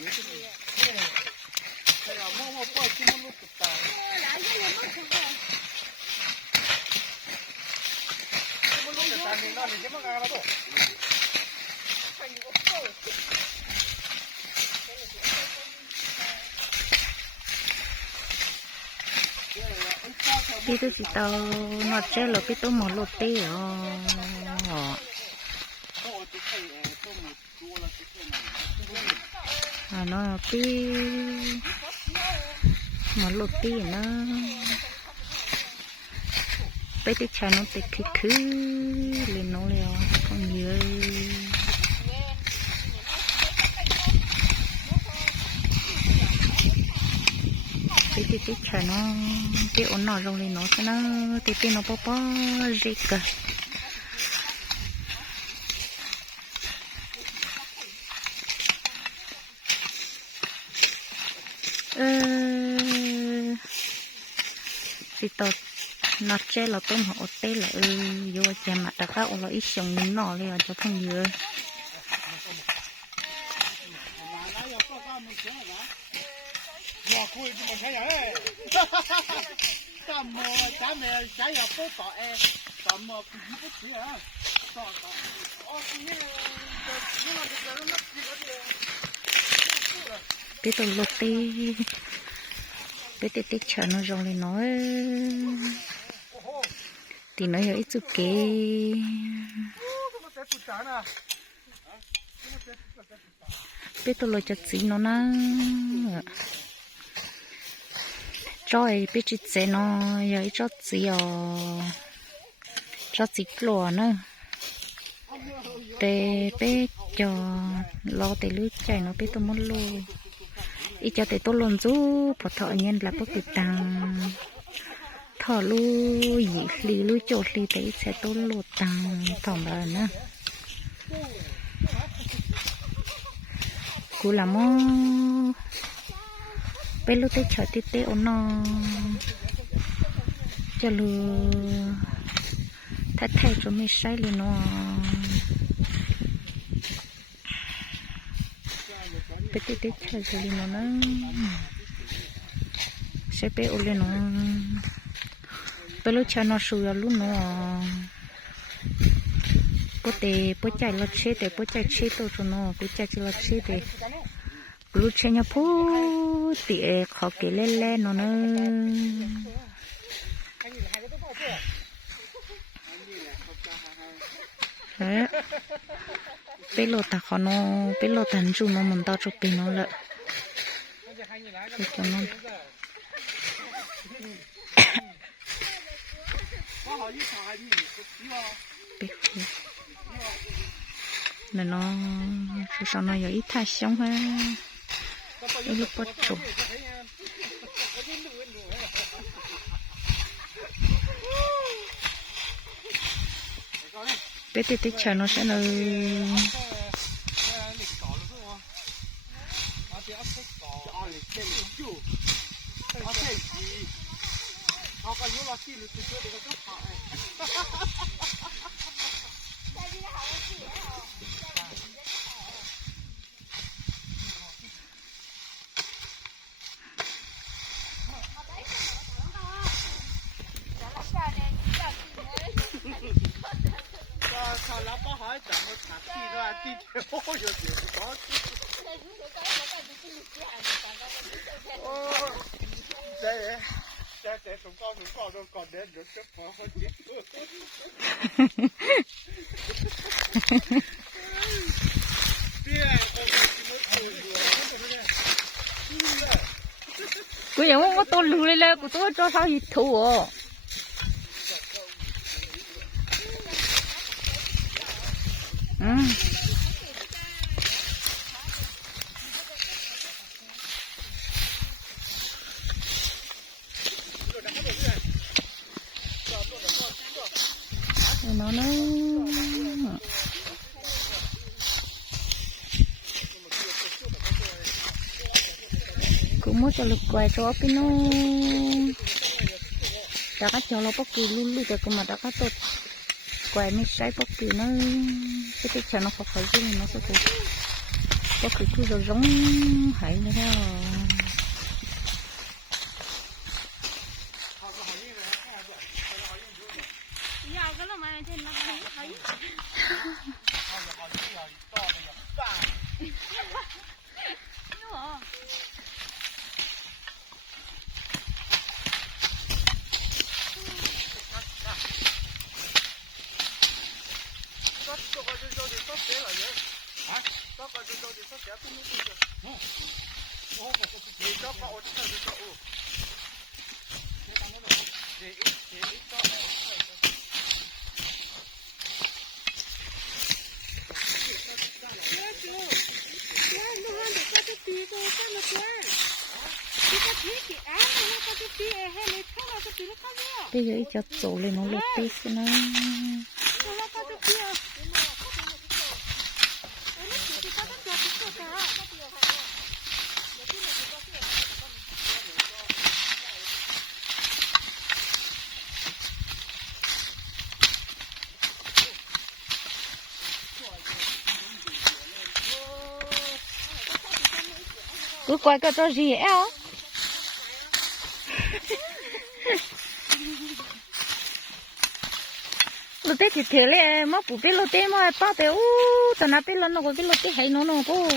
พี่ตัวสิตาหนอดเจ้าหรอพี่ตัวหมอลดเต้อ๋อเนาะพี่หมอลดเต้นะไปติดชาโนติดคือเล่นน้องเลยคนเยอะติดชาโนติดอ่อนนอนลงเลยเนาะฉะนั้นติดน้องป๊อริกะสิต่อนอดเจเราต้มหัวเต้ละโยเจมาตะก้าเราอีช่องนิดหน่อยเลยจะทั้งเยอะพี่ตัวลูกตีไปติดเชิญน้องเลยน้อยตีน้อยอยู่อีจุกเกไปตัวเราจะจีน้องนะจอยไปจิตเจน้อยอยู่อีจอดจีอ๋อจอดจีกลัวนะแต่ไปจอรอแต่ลื้อใจเนาะไปตัวมันลูอีจะแต่ต้นลนจูพอถอเงินแล้วก็ติดตังถอลุยลีลุยโจดลีแต่อีใช้ต้นโหลดตังถอมแล้วนะกูละโมเป็นลูกเตะเฉยติเตะอนอจะลือถ้าไทยจะไม่ใช่เลยเนาะไปติดเฉยเลยเนาะนะใช่ไปโอเลยเนาะไปลูกชายนอสุยลูกเนาะปุ๊เตปุ๊ใจละเชเตปุ๊ใจเชตัวชนอปุ๊ใจจะละเชเตลูกชายเนี่ยปุ๊ตีขอเกล็ดเล่นเนาะนะไปโหลดตาขอนอไปโหลดตันจูนอมันต่อจุดปีนอละไปจังนั้นไปนั่นเนาะคือสาวน้อยอยู่อีท่าช่องฮะอีลูกปัดจุไปติดเชิญน้องเสนอกูยังว่าตัวรู้เลยกูตัวจะทำหิถูnó cũng muốn cho lực quay cho cái nó đã các cho nó bóc kỳ luôn luônแต่ก็มาđã các tốt quay mới sai bóc kỳ nó cái cho nó khó phải chứ nó sẽ có cứ rồi giống hay nữa đó bây giờ cho tổ lên nó lột tít nó cứ quay cái cho gì á lô tê thì thiếu lệ mà bù biết lô tê mà bao tê u tao nói biết lần nó có biết lô tê hay nó cô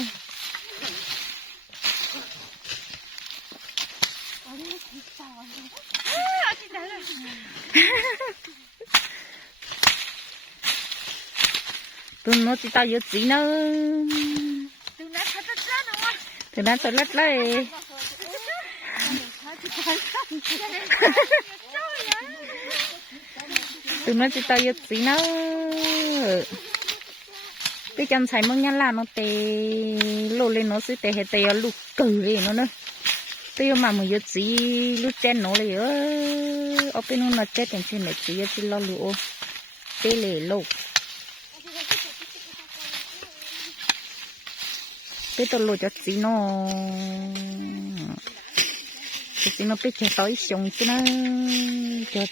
tụi nó chỉ tao nhớ gì nữa tụi nó tôi lết lấy tụi nó chỉ tao nhớ gì nữa cái chân xài mông nhăn là nó tê lô lên nó sẽ tê hết tê lụt cử nó nữa tê mà một nhớ gì lụt trên nóเลยở bên nó chết tiền trên này chỉ chỉ lo lụa tê lệ lụt cái tôi lôi cho chị nó biết cho tới xong chứ nó cho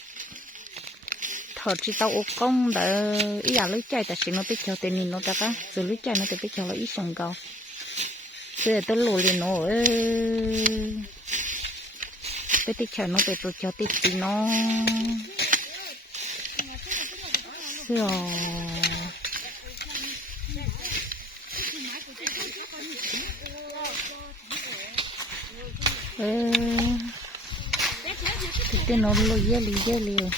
thợ chị tao ô công để ý là lấy chai tại chị nó biết cho tiền nhìn nó ta cả rồi lấy chai nó thì biết cho nó ít xong cao bây giờ tôi lôi lên nó biết cho nó để tôi cho tiền chị nó rồi thì nó lôi dễ liền